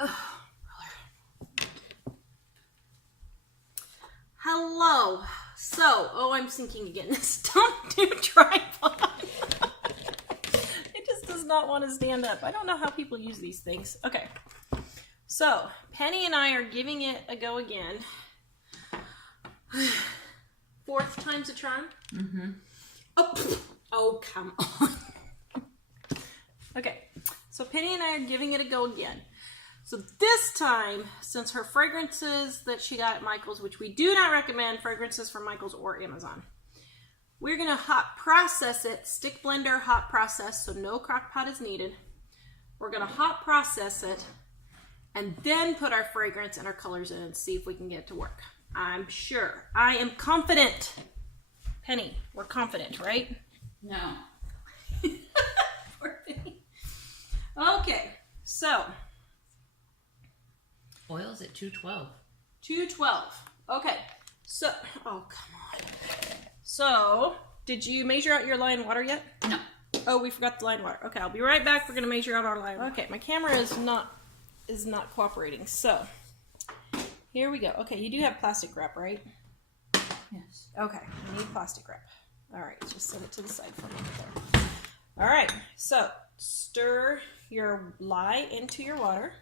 Oh, hello. So, I'm sinking again. This don't do tripod. It just does not want to stand up. I don't know how people use these things. Okay. So, Penny and I are giving it a go again. Fourth time's a charm? Mm-hmm. Oh, come on. Okay, so Penny and I are giving it a go again. So this time, since her fragrances that she got at Michael's, which we do not recommend fragrances from Michael's or Amazon, we're going to hot process it, stick blender, hot process, so no crock pot is needed. We're going to hot process it and then put our fragrance and our colors in and see if we can get it to work. I'm sure. I am confident. Penny, we're confident, right? No. Poor Penny. Okay, so. Oil's at 212. 212. Okay, so, oh, come on. So, did you measure out your lye and water yet? No. Oh, we forgot the lye and water. Okay, I'll be right back. We're going to measure out our lye and water. Okay, my camera is not cooperating, so. Here we go. Okay, you do have plastic wrap, right? Yes. Okay, we need plastic wrap. All right, just set it to the side for a minute there. All right, so stir your lye into your water.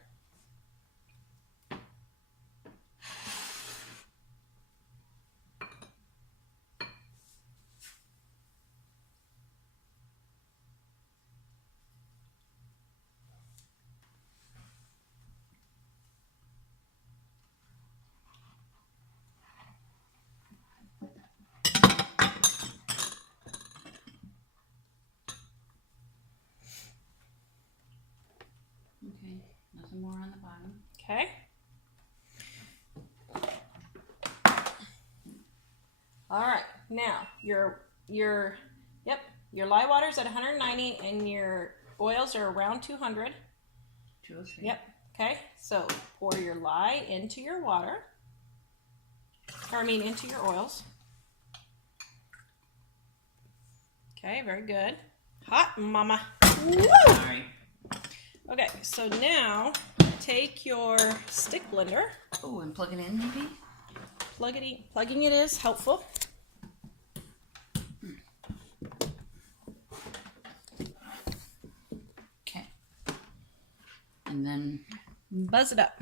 Okay, nothing more on the bottom. Okay. All right. Now your lye water's at 190 and your oils are around 200. 203. Yep. Okay. So pour your lye into your water. Into your oils. Okay. Very good. Hot, mama. Woo! Sorry. Okay. So now take your stick blender. Oh, and plug it in maybe? Plugging it is helpful. Okay. And then Buzz it up.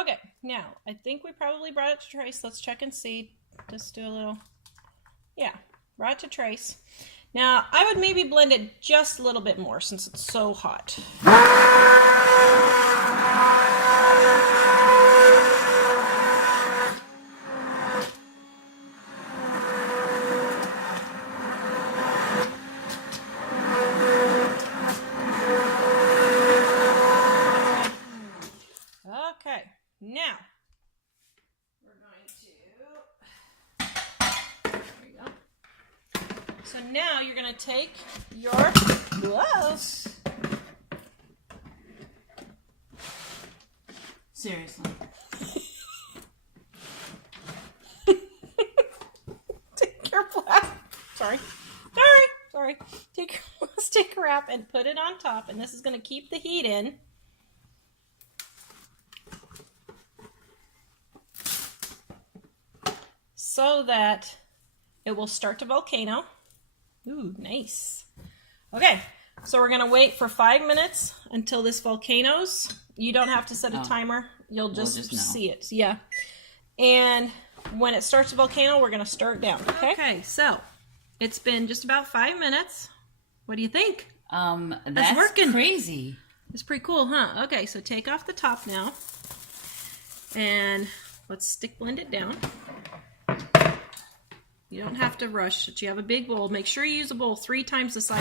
Okay, now I think we probably brought it to trace. Let's check and see. Just do a little, yeah, brought it to trace. Now I would maybe blend it just a little bit more since it's so hot. Okay, now we're going to, there you go. So now you're going to take your gloves. seriously. Take your sorry. Take your plastic wrap and put it on top, and this is going to keep the heat in. So that it will start to volcano. Ooh, nice. Okay, so we're gonna wait for 5 minutes until this volcanoes. You don't have to set a timer. You'll just see it. Yeah. And when it starts to volcano, we're gonna start down. Okay, so it's been just about 5 minutes. What do you think? That's working. Crazy. It's pretty cool, huh? Okay, so take off the top now. And let's stick blend it down. You don't have to rush it. You have a big bowl. Make sure you use a bowl 3 times the size.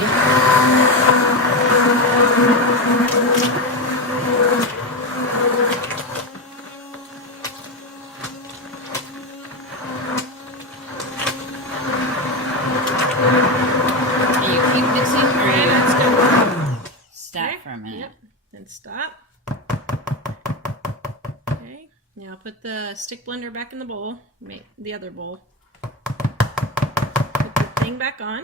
Stop for a minute. Yep, and stop. Okay, now put the stick blender back in the bowl, make the other bowl. Put the thing back on.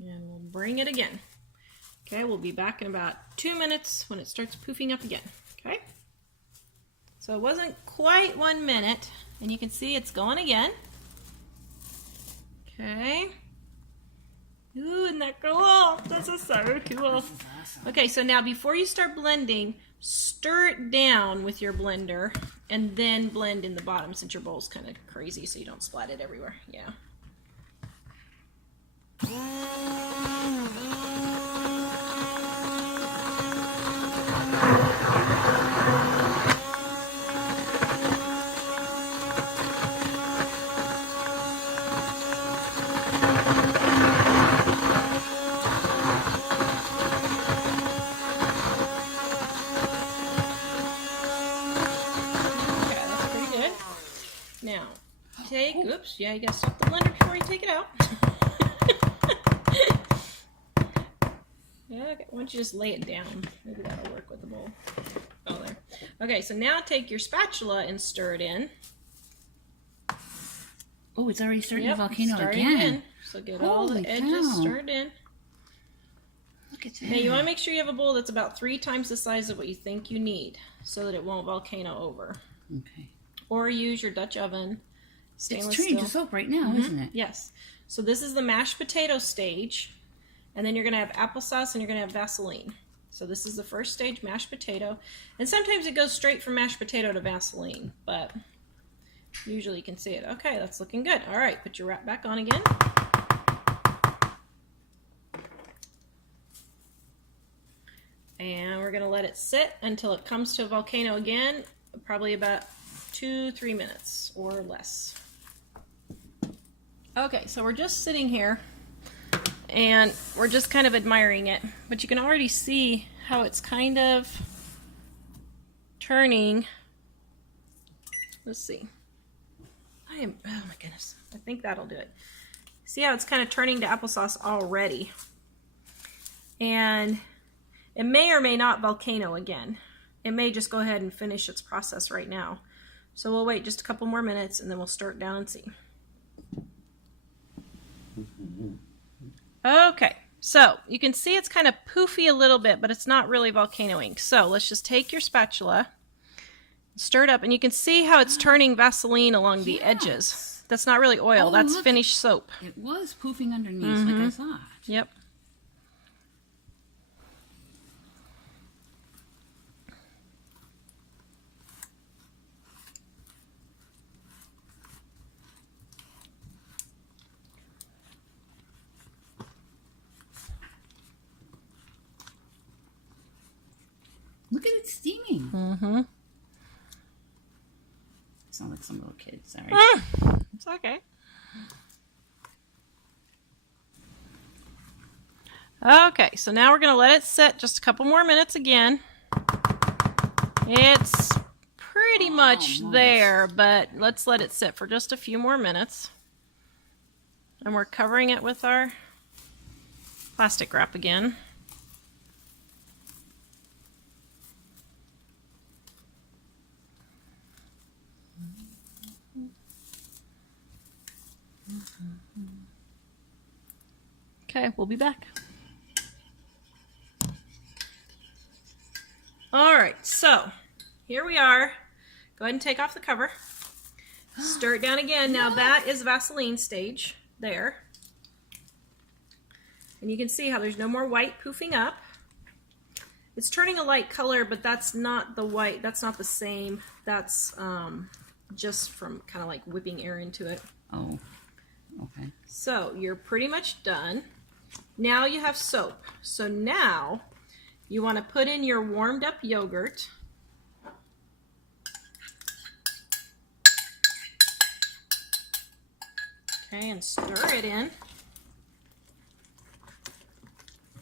And we'll bring it again. Okay, we'll be back in about 2 minutes when it starts poofing up again. Okay? So it wasn't quite 1 minute, and you can see it's going again. Okay. Ooh, isn't that cool? This is so cool. This is awesome. Okay, so now before you start blending, stir it down with your blender, and then blend in the bottom since your bowl's kind of crazy so you don't splat it everywhere. Yeah. Now, take, oops, yeah, you gotta stop the blender before you take it out. Yeah, okay, why don't you just lay it down? Maybe that'll work with the bowl. Oh, there. Okay, so now take your spatula and stir it in. Oh, it's already starting the volcano start again. In. So get all the edges stirred in. Look at that. Now you want to make sure you have a bowl that's about 3 times the size of what you think you need so that it won't volcano over. Okay. Or use your Dutch oven. It's turning to soap right now, isn't it? Yes. So this is the mashed potato stage. And then you're going to have applesauce and you're going to have Vaseline. So this is the first stage, mashed potato. And sometimes it goes straight from mashed potato to Vaseline, but usually you can see it. Okay, that's looking good. All right, put your wrap back on again. And we're going to let it sit until it comes to a volcano again, probably about 2-3 minutes or less. Okay, so we're just sitting here and we're just kind of admiring it, but you can already see how it's kind of turning. Let's see. Oh my goodness, I think that'll do it. See how it's kind of turning to applesauce already, and it may or may not volcano again. It may just go ahead and finish its process right now. So we'll wait just a couple more minutes and then we'll stir it down and see. Okay, so you can see it's kind of poofy a little bit, but it's not really volcanoing. So let's just take your spatula, stir it up, and you can see how it's turning Vaseline along the edges. That's not really oil, that's look, finished soap. It was poofing underneath like I thought. Yep. Look at it steaming. Mm-hmm. Sound like some little kids, sorry. It's okay. Okay, so now we're going to let it sit just a couple more minutes again. It's pretty much there, but let's let it sit for just a few more minutes. And we're covering it with our plastic wrap again. Okay, we'll be back. All right, so here we are. Go ahead and take off the cover. Stir it down again. Now that is Vaseline stage there. And you can see how there's no more white poofing up. It's turning a light color, but that's not the white. That's not the same. That's just from kind of like whipping air into it. Oh, okay. So you're pretty much done. Now you have soap. So now you want to put in your warmed up yogurt. Okay, and stir it in.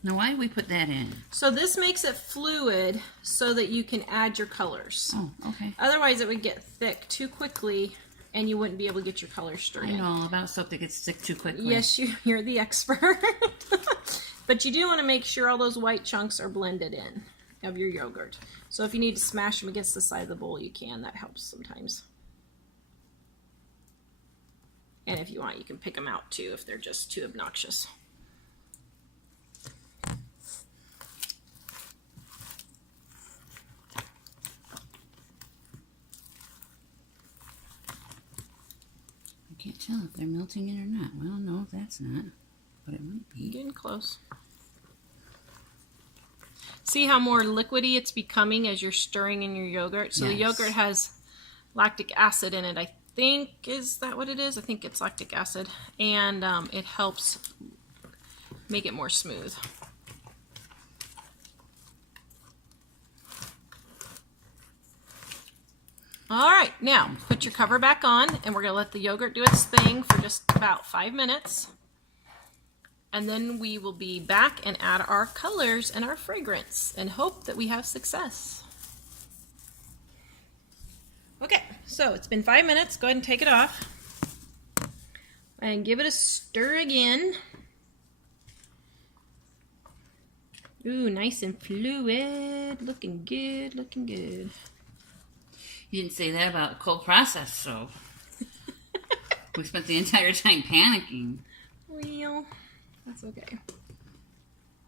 Now, why do we put that in? So this makes it fluid so that you can add your colors. Oh, okay. Otherwise, it would get thick too quickly, and you wouldn't be able to get your colors stirred in. I know all about soap that gets thick too quickly. Yes, you're the expert. But you do want to make sure all those white chunks are blended in of your yogurt. So if you need to smash them against the side of the bowl, you can. That helps sometimes. And if you want, you can pick them out too if they're just too obnoxious. I can't tell if they're melting in or not. Well, no, that's not. But it might be. Getting close. See how more liquidy it's becoming as you're stirring in your yogurt? So Yes. the yogurt has lactic acid in it, I think. Is that what it is? I think it's lactic acid. And it helps make it more smooth. All right, now put your cover back on, and we're going to let the yogurt do its thing for just about 5 minutes. And then we will be back and add our colors and our fragrance and hope that we have success. Okay, so it's been 5 minutes. Go ahead and take it off. And give it a stir again. Ooh, nice and fluid. Looking good, looking good. You didn't say that about cold process soap. We spent the entire time panicking. Well, that's okay.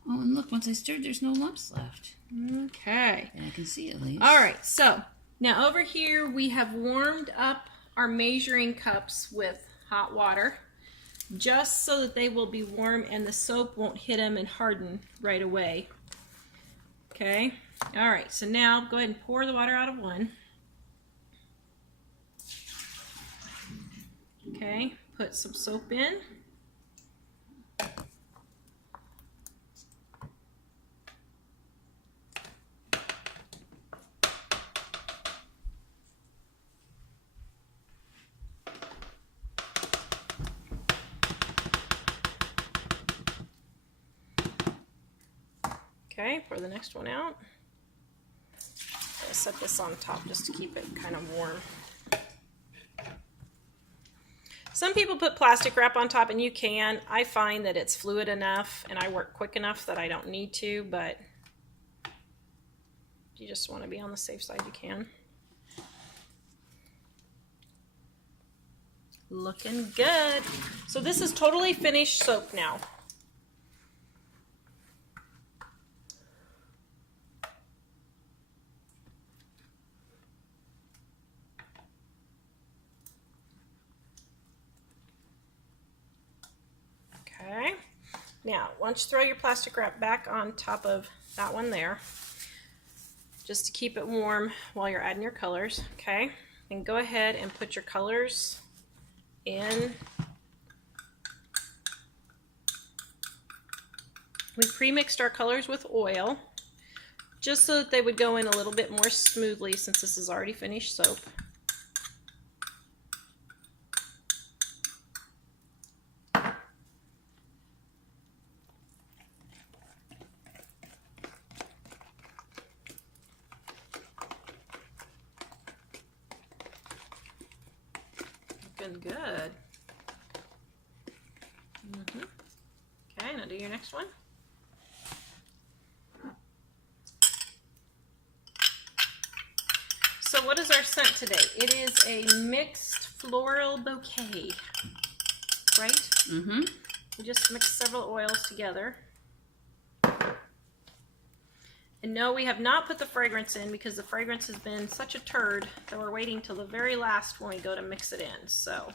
Oh, and look, once I stirred, there's no lumps left. Okay. And I can see at least. All right, so now over here we have warmed up our measuring cups with hot water just so that they will be warm and the soap won't hit them and harden right away. Okay. All right, so now go ahead and pour the water out of one. Okay, put some soap in. Okay, pour the next one out. I'll set this on top just to keep it kind of warm. Some people put plastic wrap on top, and you can. I find that it's fluid enough and I work quick enough that I don't need to, but if you just want to be on the safe side, you can. Looking good. So this is totally finished soap now. Okay, now once you throw your plastic wrap back on top of that one there, just to keep it warm while you're adding your colors, okay? And go ahead and put your colors in. We pre-mixed our colors with oil just so that they would go in a little bit more smoothly since this is already finished soap. Good. Okay, now do your next one. So what is our scent today? It is a mixed floral bouquet, right? Mm-hmm. We just mixed several oils together. And no, we have not put the fragrance in because the fragrance has been such a turd that we're waiting till the very last when we go to mix it in. So,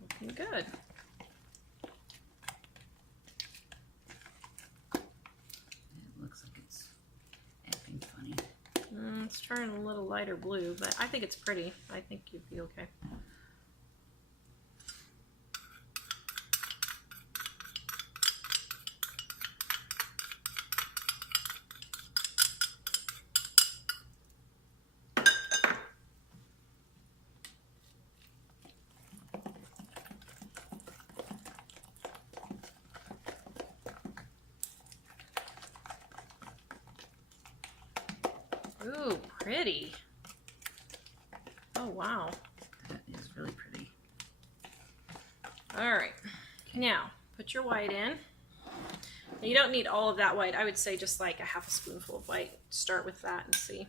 looking good. It looks like it's acting funny. It's turning a little lighter blue, but I think it's pretty. I think you'd be okay. Ooh, pretty. Oh, wow. That is really pretty. All right. Now, put your white in. Now, you don't need all of that white. I would say just like a half a spoonful of white. Start with that and see.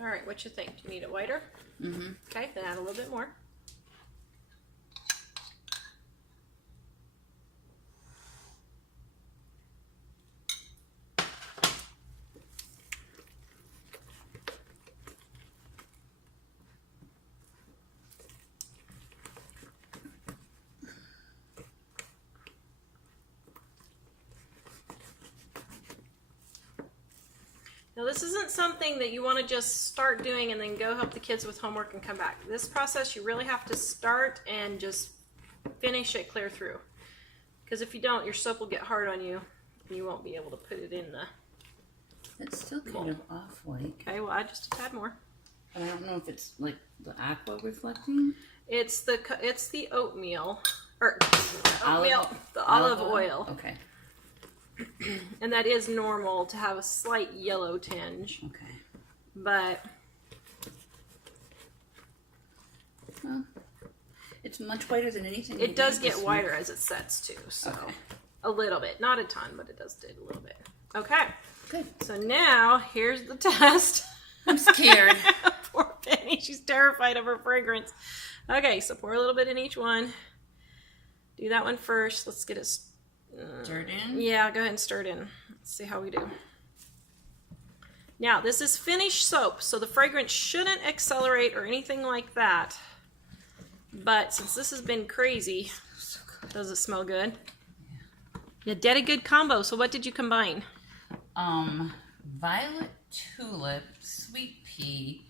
All right, what you think? Do you need it whiter? Mm-hmm. Okay, then add a little bit more. Now this isn't something that you want to just start doing and then go help the kids with homework and come back. This process you really have to start and just finish it clear through. Because if you don't, your soap will get hard on you and you won't be able to put it in the... It's still kind of off-white. Okay, well add just a tad more. I don't know if it's like the aqua reflecting. It's the oatmeal, or the olive oil. Okay. And that is normal to have a slight yellow tinge. Okay. But Well, it's much whiter than anything. it does get whiter as it sets too. So Okay. a little bit, not a ton, but it does do a little bit. Okay. Good. So now here's the test. I'm scared. Poor Penny, she's terrified of her fragrance. Okay, so pour a little bit in each one. Do that one first. Let's get it Stirred in? Yeah, go ahead and stir it in. Let's see how we do. Now, this is finished soap, so the fragrance shouldn't accelerate or anything like that. But since this has been crazy, does it smell good? Yeah. You did a good combo. So what did you combine? Violet tulip, sweet pea,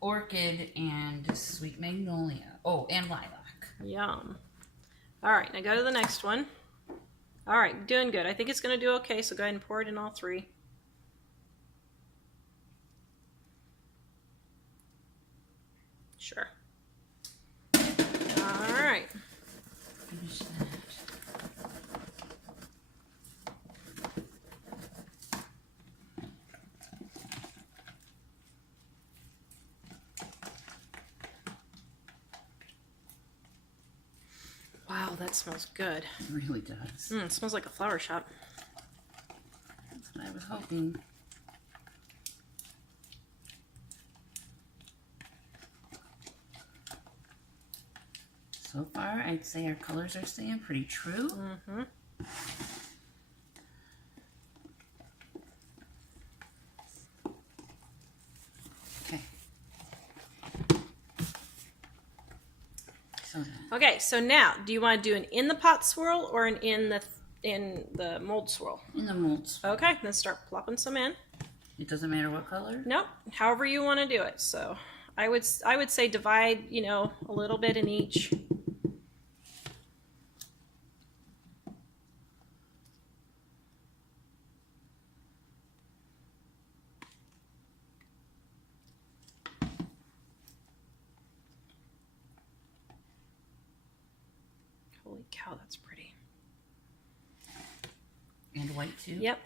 orchid, and sweet magnolia. Oh, and lilac. Yum. All right, now go to the next one. All right, doing good. I think it's going to do okay, so go ahead and pour it in all three. Sure. All right. Finish that. Wow, that smells good. It really does. It smells like a flower shop. That's what I was hoping. So far, I'd say our colors are staying pretty true. Mm-hmm. Okay. Okay, so now, do you want to do an in the pot swirl or an in the mold swirl? In the molds. Okay, then start plopping some in. It doesn't matter what color? Nope, however you want to do it. So I would say divide, a little bit in each. Holy cow, that's pretty. And white too? Yep.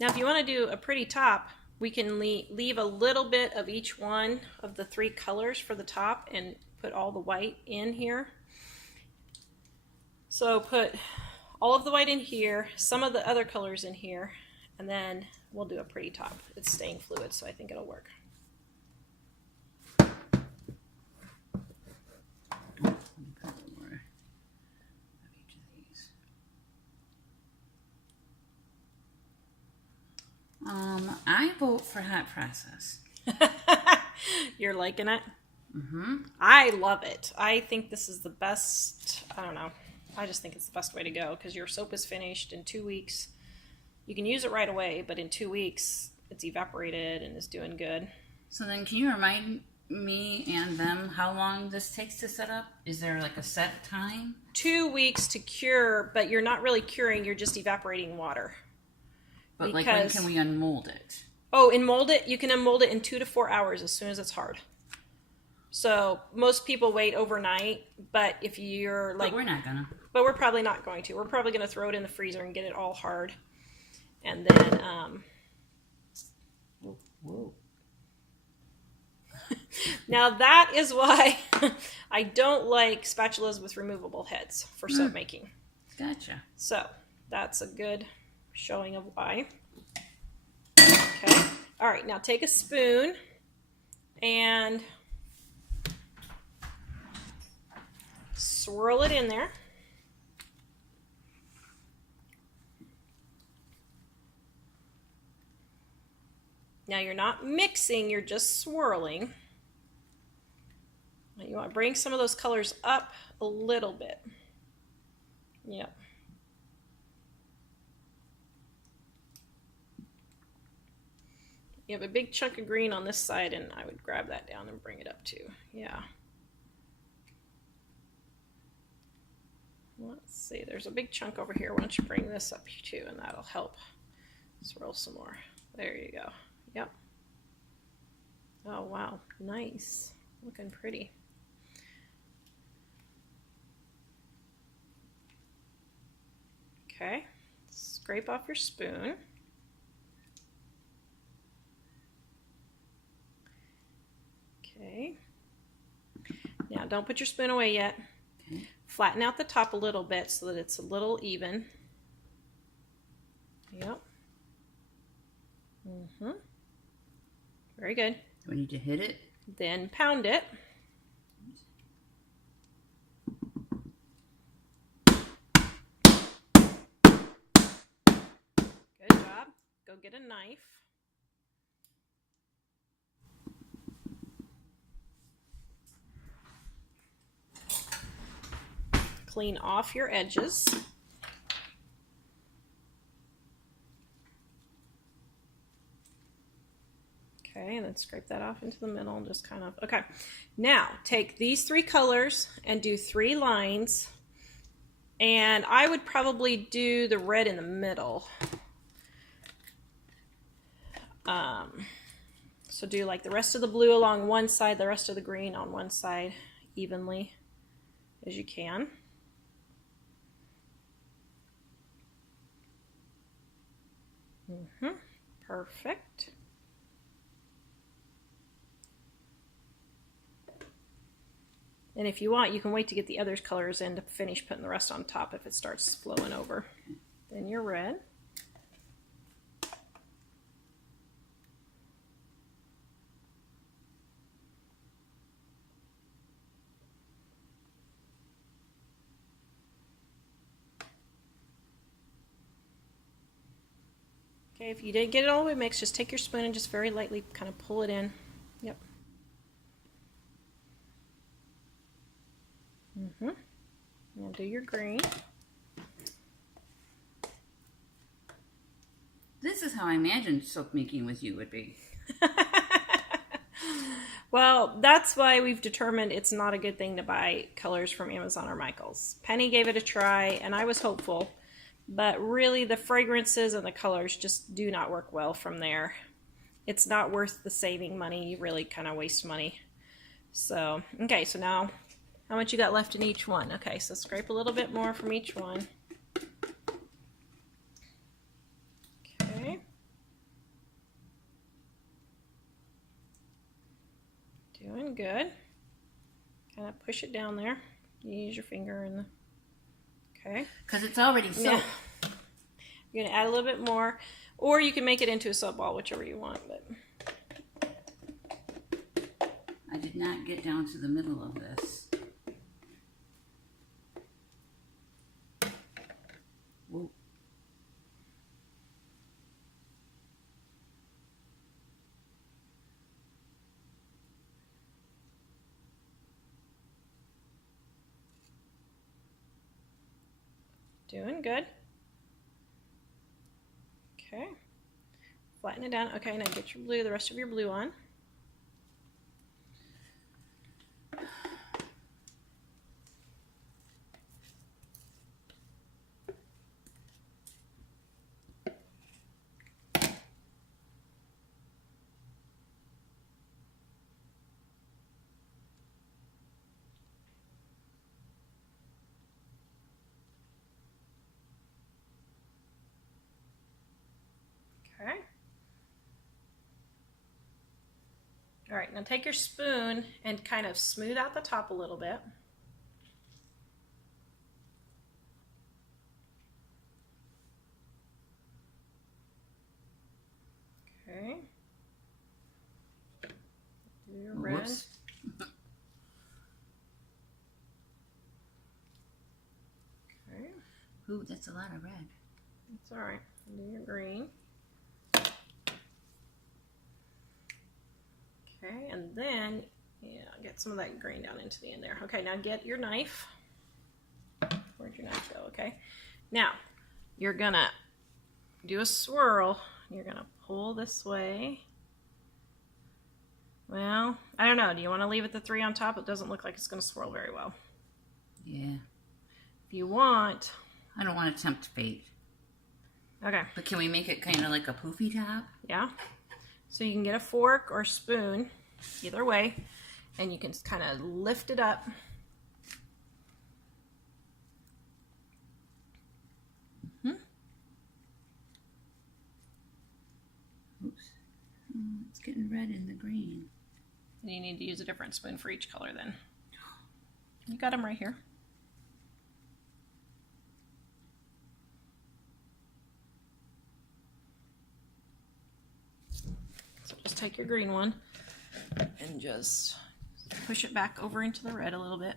Now, if you want to do a pretty top, we can leave a little bit of each one of the three colors for the top and put all the white in here. So put all of the white in here, some of the other colors in here, and then we'll do a pretty top. It's staying fluid, so I think it'll work. I vote for hot process. You're liking it? Mm-hmm. I love it. I think this is the best, I don't know. I just think it's the best way to go because your soap is finished in 2 weeks. You can use it right away, but in 2 weeks, it's evaporated and is doing good. So then can you remind me and them how long this takes to set up? Is there like a set time? 2 weeks to cure, but you're not really curing, you're just evaporating water. But like when can we unmold it? Oh, and mold it, you can unmold it in 2 to 4 hours as soon as it's hard. So most people wait overnight, but if you're like... But we're not gonna. But we're probably not going to. We're probably going to throw it in the freezer and get it all hard. And then... Whoa. Now that is why I don't like spatulas with removable heads for soap making. Gotcha. So that's a good showing of why. Okay. All right. Now take a spoon and swirl it in there. Now you're not mixing, you're just swirling. Now you want to bring some of those colors up a little bit. Yep. You have a big chunk of green on this side, and I would grab that down and bring it up too. Yeah. Let's see, there's a big chunk over here. Why don't you bring this up too, and that'll help swirl some more. There you go. Yep. Oh, wow. Nice. Looking pretty. Okay. Scrape off your spoon. Okay. Now, don't put your spoon away yet. Okay. Flatten out the top a little bit so that it's a little even. Yep. Mm-hmm. Very good. Do we need to hit it? Then pound it. Good job. Go get a knife. Clean off your edges. Okay, and then scrape that off into the middle and just kind of, okay. Now, take these 3 colors and do 3 lines. And I would probably do the red in the middle. So do like the rest of the blue along one side, the rest of the green on one side evenly as you can. Perfect. And if you want, you can wait to get the other colors in to finish putting the rest on top if it starts flowing over. Then your red. Okay, if you didn't get it all the way mixed, just take your spoon and just very lightly kind of pull it in. Yep. Now do your green. This is how I imagined soap making with you would be. Well, that's why we've determined it's not a good thing to buy colors from Amazon or Michaels. Penny gave it a try, and I was hopeful. But really, the fragrances and the colors just do not work well from there. It's not worth the saving money. You really kind of waste money. So, okay, so now, how much you got left in each one? Okay, so scrape a little bit more from each one. Okay. Doing good. Kind of push it down there. You use your finger and the... Okay. Because it's already soap. Now, you're going to add a little bit more, or you can make it into a soap ball, whichever you want. But I did not get down to the middle of this. Whoa. doing good. Okay. Flatten it down. Okay, now get your blue, the rest of your blue on. Okay. All right, now take your spoon and kind of smooth out the top a little bit. Okay. Do your red. Whoops. Okay. Ooh, that's a lot of red. It's all right. Do your green. Okay, and then, yeah, get some of that green down into the end there. Okay, now get your knife. Where'd your knife go? Okay. Now, you're gonna do a swirl. You're gonna pull this way. Well, I don't know. Do you want to leave it the 3 on top? It doesn't look like it's gonna swirl very well. Yeah. If you want. I don't want to tempt fate. Okay. But can we make it kind of like a poofy top? Yeah. So you can get a fork or spoon, either way, and you can kind of lift it up. Oops. Oh, it's getting red in the green. And you need to use a different spoon for each color then. You got them right here. So just take your green one and just push it back over into the red a little bit.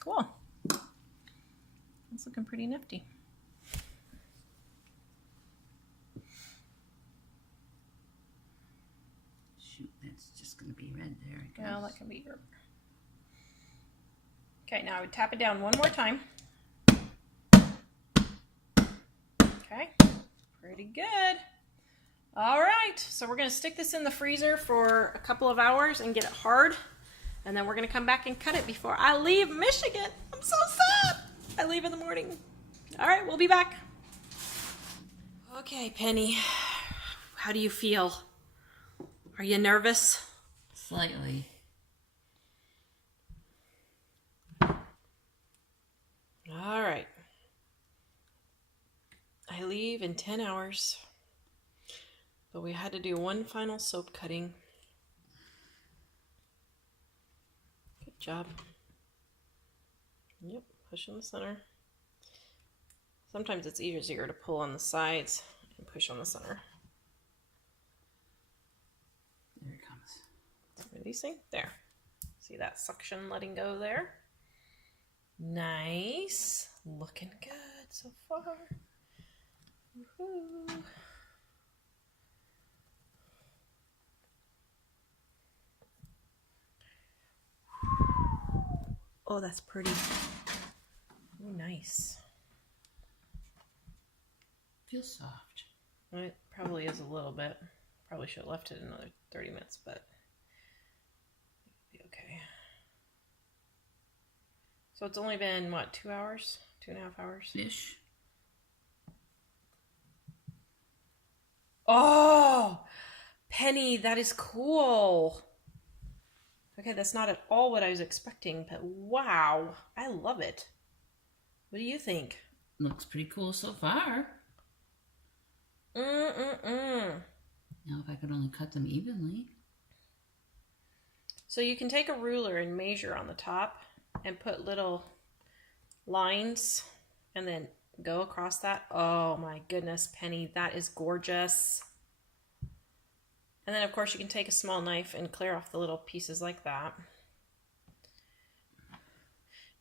Cool. It's looking pretty nifty. Shoot, that's just going to be red there, I guess. Well, that can be your... Okay, now I would tap it down one more time. Okay, pretty good. All right, so we're going to stick this in the freezer for a couple of hours and get it hard. And then we're going to come back and cut it before I leave Michigan. I'm so sad. I leave in the morning. All right, we'll be back. Okay, Penny, how do you feel? Are you nervous? Slightly. All right. I leave in 10 hours, but we had to do one final soap cutting. Good job. Yep, push in the center. Sometimes it's easier to pull on the sides and push on the center. There it comes. Releasing. There. See that suction letting go there? Nice. Looking good so far. Woohoo. Oh, that's pretty. Oh, nice. Feels soft. It probably is a little bit. Probably should have left it another 30 minutes, but it'll be okay. So it's only been, what, 2 hours? 2.5 hours? Ish. Oh, Penny, that is cool. Okay, that's not at all what I was expecting, but wow, I love it. What do you think? Looks pretty cool so far. Now if I could only cut them evenly. So you can take a ruler and measure on the top and put little lines and then go across that. Oh my goodness, Penny, that is gorgeous. And then of course you can take a small knife and clear off the little pieces like that.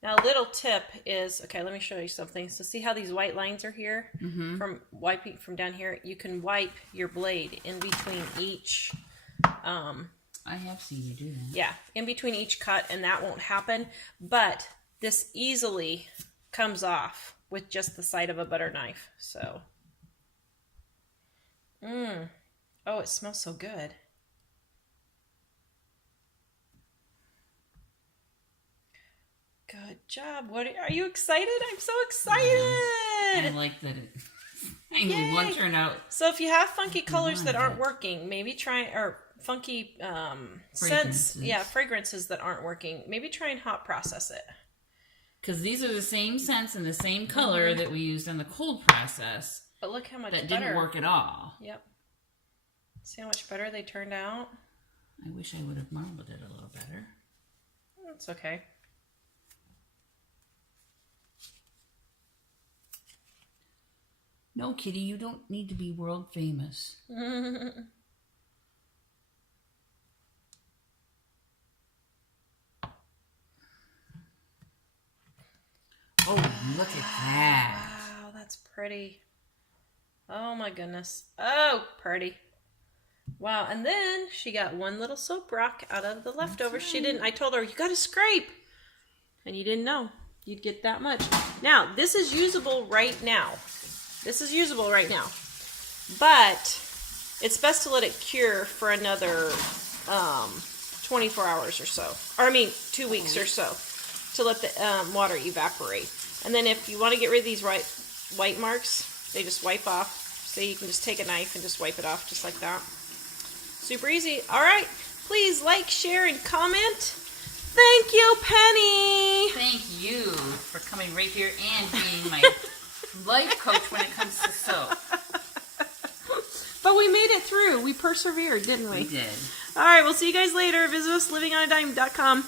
Now a little tip is, okay, let me show you something. So see how these white lines are here? From wiping from down here, you can wipe your blade in between each I have seen you do that. Yeah, in between each cut, and that won't happen. But this easily comes off with just the side of a butter knife. So, oh, it smells so good. Good job. What are you excited? I'm so excited. I like that it finally one turned out. So if you have funky colors that aren't working, maybe try, or funky scents, fragrances that aren't working, maybe try and hot process it. Because these are the same scents and the same color that we used in the cold process. But look how much that better. didn't work at all. Yep. See how much better they turned out? I wish I would have marbled it a little better. That's okay. No, Kitty, you don't need to be world famous. Oh, look at that. Wow, that's pretty. Oh my goodness. Oh, pretty. Wow, and then she got one little soap rock out of the leftovers. Right. She didn't, I told her, you got to scrape. And you didn't know you'd get that much. Now, this is usable right now. This is usable right now, but it's best to let it cure for another 24 hours or so. Or I mean, 2 weeks or so to let the water evaporate. And then if you want to get rid of these white marks, they just wipe off. So you can just take a knife and just wipe it off just like that. Super easy. All right, please like, share, and comment. Thank you, Penny. Thank you for coming right here and being my life coach when it comes to soap. But we made it through. We persevered, didn't we? We did. All right, we'll see you guys later. Visit us livingonadime.com.